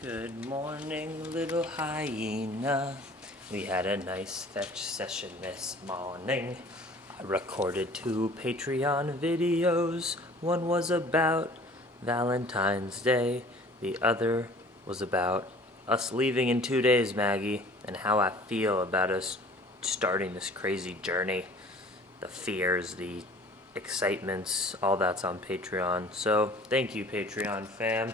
Good morning, little hyena. We had a nice fetch session this morning. I recorded 2 Patreon videos. One was about Valentine's Day. The other was about us leaving in 2 days, Maggie, and how I feel about us starting this crazy journey. The fears, the excitements, all that's on Patreon. So thank you, Patreon fam,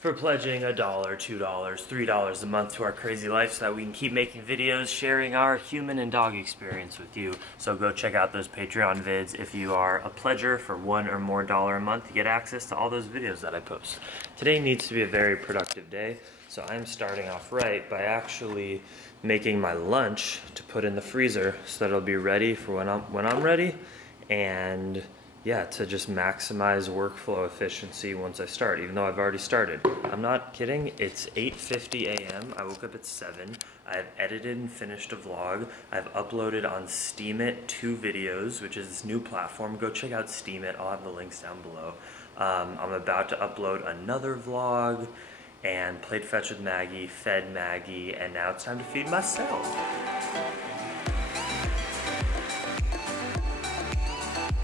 for pledging $1, $2, $3 a month to our crazy life so that we can keep making videos sharing our human and dog experience with you. So go check out those Patreon vids if you are a pledger for $1 or more a month to get access to all those videos that I post. Today needs to be a very productive day, so I'm starting off right by actually making my lunch to put in the freezer so that it'll be ready for when I'm ready, and yeah, to just maximize workflow efficiency once I start, even though I've already started. I'm not kidding, it's 8:50 a.m. I woke up at 7. I've edited and finished a vlog. I've uploaded on Steemit 2 videos, which is this new platform. Go check out Steemit, I'll have the links down below. I'm about to upload another vlog, and played fetch with Maggie, fed Maggie, and now it's time to feed myself.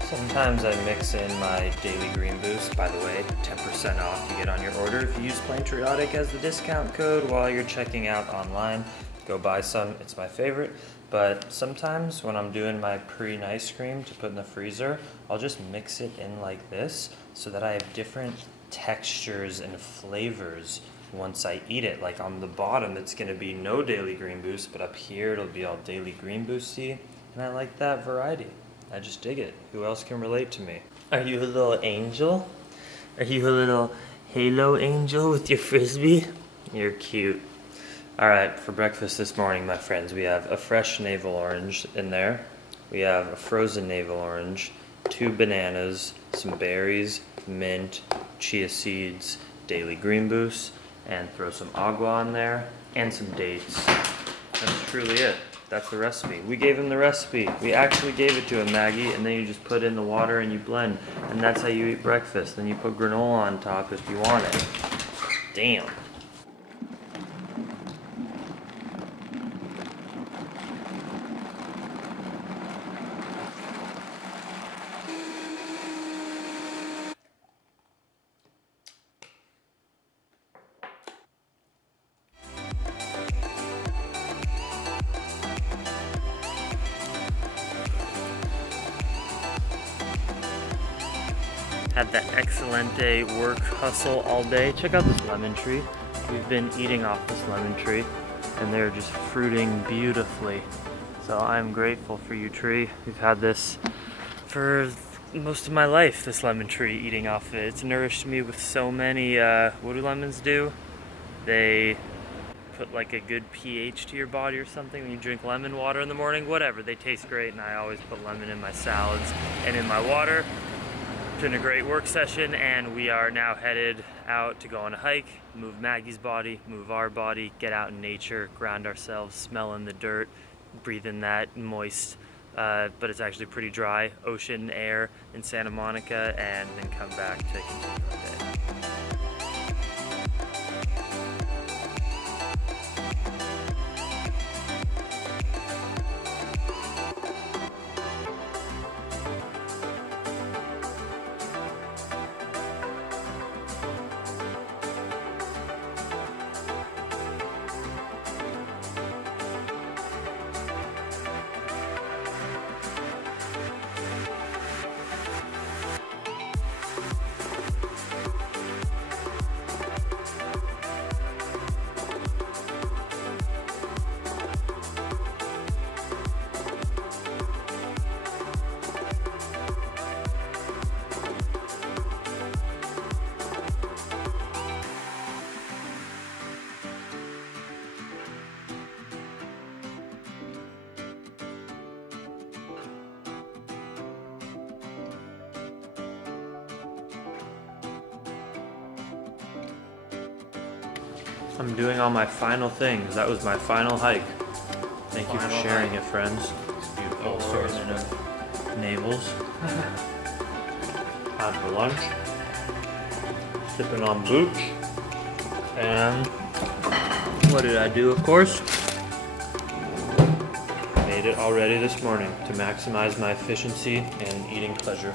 Sometimes I mix in my daily green boost. By the way, 10% off you get on your order if you use Plantriotic as the discount code while you're checking out online. Go buy some, it's my favorite. But sometimes when I'm doing my pre-ice cream to put in the freezer, I'll just mix it in like this so that I have different textures and flavors once I eat it. Like on the bottom it's going to be no daily green boost, but up here it'll be all daily green boosty, and I like that variety. I just dig it. Who else can relate to me? Are you a little angel? Are you a little halo angel with your frisbee? You're cute. Alright, for breakfast this morning, my friends, we have a fresh navel orange in there. We have a frozen navel orange, 2 bananas, some berries, mint, chia seeds, daily green boost, and throw some agua in there, and some dates. That's truly it. That's the recipe. We gave him the recipe. We actually gave it to him, Maggie, and then you just put in the water and you blend, and that's how you eat breakfast. Then you put granola on top if you want it. Damn. Had that excelente work hustle all day. Check out this lemon tree. We've been eating off this lemon tree, and they're just fruiting beautifully. So I'm grateful for you, tree. We've had this for most of my life, this lemon tree, eating off of it. It's nourished me with so many, what do lemons do? They put like a good pH to your body or something when you drink lemon water in the morning. Whatever, they taste great, and I always put lemon in my salads and in my water. It's been a great work session, and we are now headed out to go on a hike, move Maggie's body, move our body, get out in nature, ground ourselves, smell in the dirt, breathe in that moist, but it's actually pretty dry, ocean air in Santa Monica, and then come back to continue our day. I'm doing all my final things. That was my final hike. Thank you for sharing it, friends. Beautiful assortment of navels. Time for lunch. Sipping on booch. And what did I do, of course? Made it already this morning to maximize my efficiency and eating pleasure.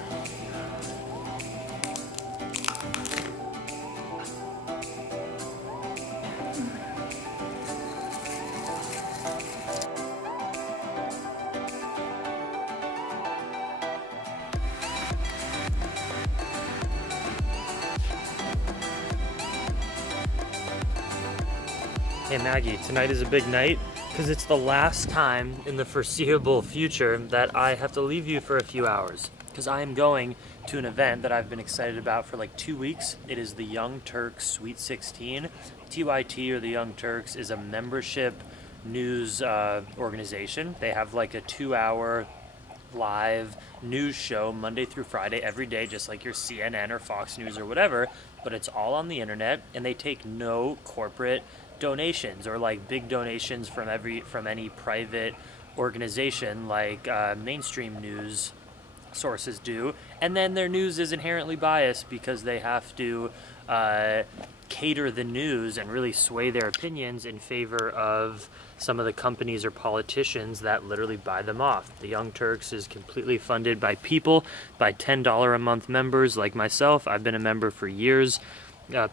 Hey Maggie, tonight is a big night because it's the last time in the foreseeable future that I have to leave you for a few hours because I am going to an event that I've been excited about for like 2 weeks. It is the Young Turks Sweet 16. TYT, or the Young Turks, is a membership news organization. They have like a 2-hour live news show Monday through Friday every day, just like your CNN or Fox News or whatever, but it's all on the internet, and they take no corporate donations or like big donations from any private organization like mainstream news sources do. And then their news is inherently biased because they have to cater the news and really sway their opinions in favor of some of the companies or politicians that literally buy them off. The Young Turks is completely funded by people, by $10 a month members like myself. I've been a member for years,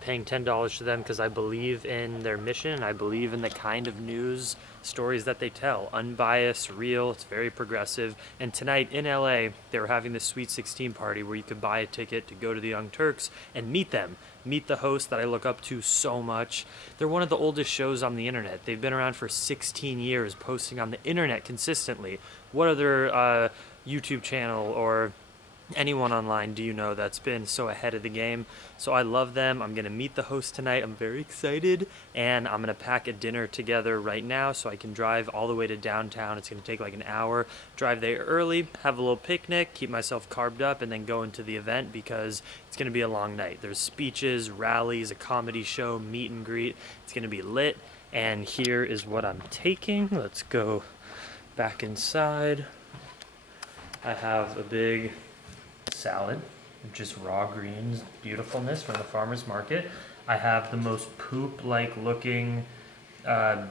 paying $10 to them because I believe in their mission. I believe in the kind of news stories that they tell. Unbiased, real, it's very progressive. And tonight in LA, they were having this Sweet 16 party where you could buy a ticket to go to the Young Turks and meet them. Meet the host that I look up to so much. They're one of the oldest shows on the internet. They've been around for 16 years, posting on the internet consistently. What other YouTube channel or anyone online do you know that's been so ahead of the game? So I love them. I'm gonna meet the host tonight. I'm very excited, and I'm gonna pack a dinner together right now so I can drive all the way to downtown. It's gonna take like an hour. Drive there early, have a little picnic, keep myself carved up, and then go into the event because it's gonna be a long night. There's speeches, rallies, a comedy show, meet and greet. It's gonna be lit, and here is what I'm taking. Let's go back inside. I have a big salad, just raw greens, beautifulness from the farmer's market. I have the most poop-like looking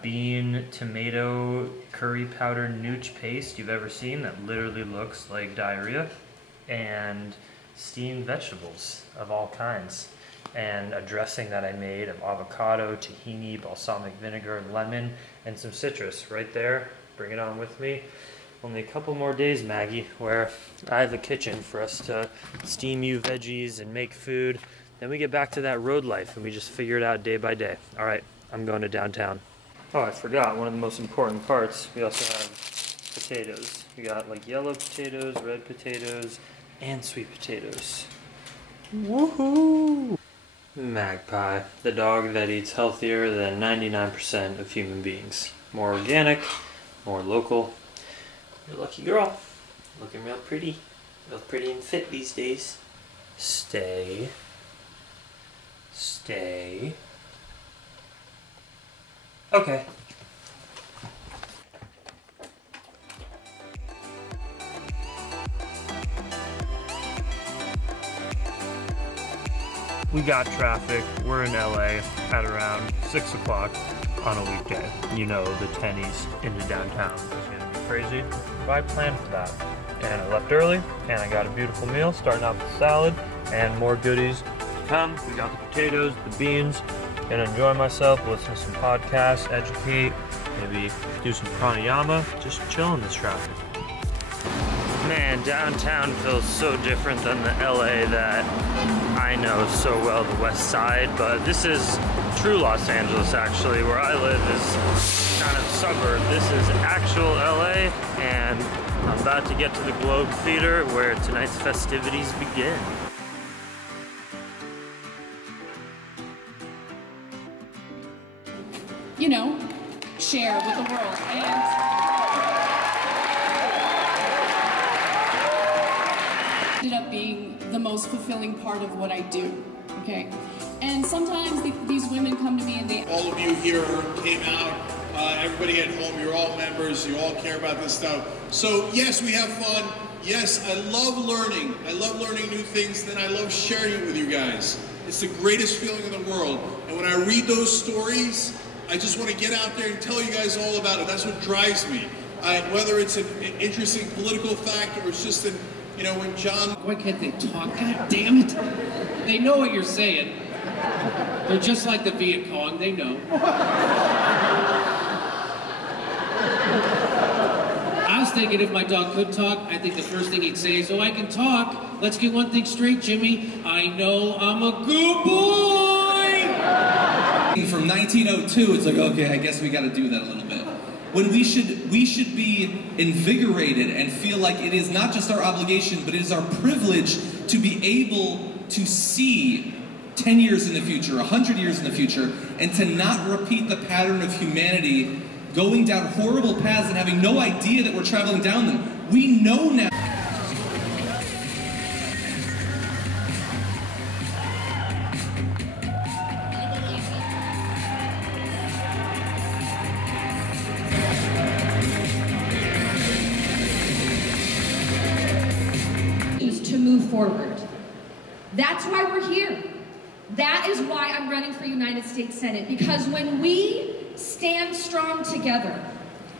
bean tomato curry powder nooch paste you've ever seen that literally looks like diarrhea, and steamed vegetables of all kinds, and a dressing that I made of avocado, tahini, balsamic vinegar, lemon, and some citrus right there. Bring it on with me. Only a couple more days, Maggie, where I have a kitchen for us to steam you veggies and make food. Then we get back to that road life and we just figure it out day by day. All right, I'm going to downtown. Oh, I forgot one of the most important parts. We also have potatoes. We got like yellow potatoes, red potatoes, and sweet potatoes. Woohoo! Magpie, the dog that eats healthier than 99% of human beings. More organic, more local. You're a lucky girl. Looking real pretty and fit these days. Stay. Stay. Okay. We got traffic. We're in LA at around 6 o'clock on a weekday. You know, the 10s into downtown is gonna be crazy. So I planned for that. And I left early, and I got a beautiful meal, starting off with salad, and more goodies to come. We got the potatoes, the beans. Gonna enjoy myself, listen to some podcasts, educate, maybe do some pranayama, just chill in this traffic. Man, downtown feels so different than the LA that I know so well, the West Side, but this is true Los Angeles actually. Where I live is kind of suburb. This is actual LA, and I'm about to get to the Globe Theater where tonight's festivities begin. You know, share with the world. And ended up being the most fulfilling part of what I do, okay? And sometimes these women come to me and they... All of you here came out, everybody at home, you're all members, you all care about this stuff. So yes, we have fun. Yes, I love learning. I love learning new things, and I love sharing it with you guys. It's the greatest feeling in the world. And when I read those stories, I just want to get out there and tell you guys all about it. That's what drives me. Whether it's an interesting political fact or it's just an, you know, when John... Why can't they talk? God damn it. They know what you're saying. They're just like the Viet Cong. They know. I was thinking if my dog could talk, I think the first thing he'd say is, oh, I can talk. Let's get one thing straight, Jimmy. I know I'm a good boy. From 1902, it's like, okay, I guess we got to do that a little bit. When we should be invigorated and feel like it is not just our obligation, but it is our privilege to be able to see 10 years in the future, 100 years in the future, and to not repeat the pattern of humanity going down horrible paths and having no idea that we're traveling down them. We know now. To move forward. That's why we're here. That is why I'm running for United States Senate, because when we stand strong together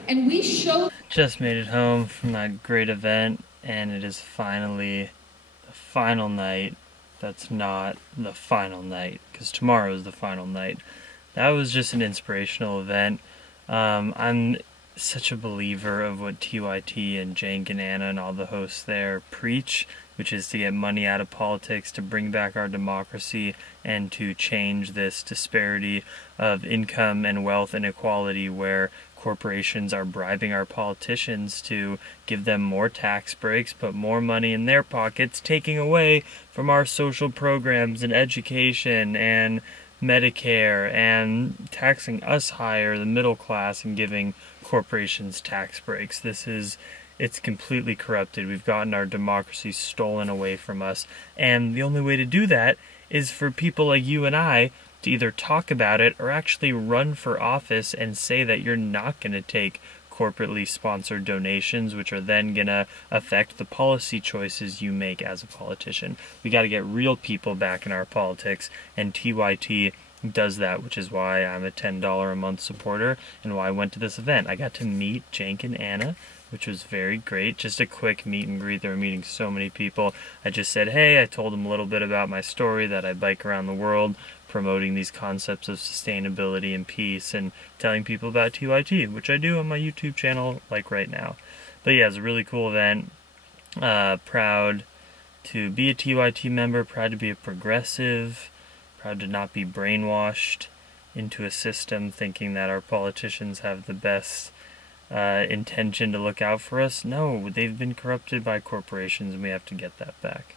and we show... Just made it home from that great event, and it is finally the final night. That's not the final night, because tomorrow is the final night. That was just an inspirational event. I'm such a believer of what TYT and Jank and Anna and all the hosts there preach, which is to get money out of politics, to bring back our democracy, and to change this disparity of income and wealth inequality where corporations are bribing our politicians to give them more tax breaks, put more money in their pockets, taking away from our social programs and education and Medicare, and taxing us higher, the middle class, and giving corporations tax breaks. It's completely corrupted. We've gotten our democracy stolen away from us, and the only way to do that is for people like you and I to either talk about it or actually run for office and say that you're not going to take corporately sponsored donations, which are then going to affect the policy choices you make as a politician. We got to get real people back in our politics, and TYT does that, which is why I'm a $10 a month supporter and why I went to this event. I got to meet Jank and Anna, which was very great. Just a quick meet and greet. They were meeting so many people. I just said, hey, I told them a little bit about my story, that I bike around the world promoting these concepts of sustainability and peace and telling people about TYT, which I do on my YouTube channel like right now. But yeah, it's a really cool event. Proud to be a TYT member, proud to be a progressive, proud to not be brainwashed into a system thinking that our politicians have the best intention to look out for us. No, they've been corrupted by corporations, and we have to get that back.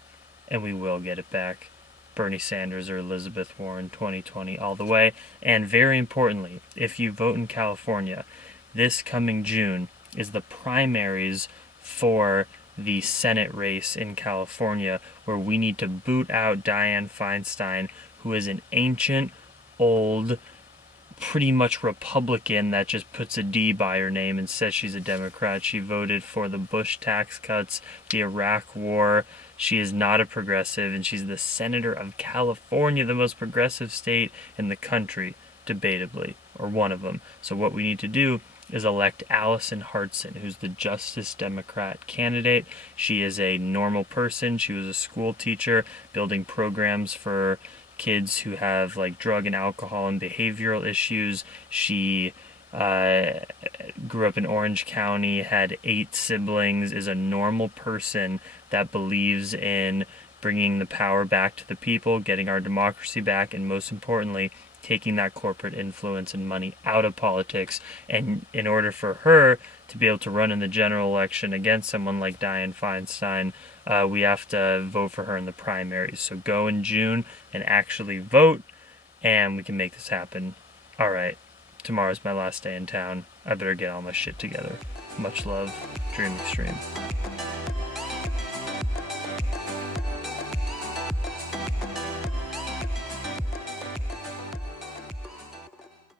And we will get it back. Bernie Sanders or Elizabeth Warren 2020 all the way. And very importantly, if you vote in California, this coming June is the primaries for the Senate race in California, where we need to boot out Dianne Feinstein, who is an ancient, old, pretty much Republican that just puts a D by her name and says she's a Democrat. She voted for the Bush tax cuts, the Iraq war. She is not a progressive, and she's the senator of California, the most progressive state in the country, debatably, or one of them. So what we need to do is elect Allison Hartson, who's the Justice Democrat candidate. She is a normal person. She was a school teacher building programs for kids who have like drug and alcohol and behavioral issues. She grew up in Orange County, had 8 siblings, is a normal person that believes in bringing the power back to the people, getting our democracy back, and most importantly, taking that corporate influence and money out of politics. And in order for her to be able to run in the general election against someone like Dianne Feinstein, we have to vote for her in the primaries. So go in June and actually vote, and we can make this happen. All right, tomorrow's my last day in town. I better get all my shit together. Much love, Dream Extreme.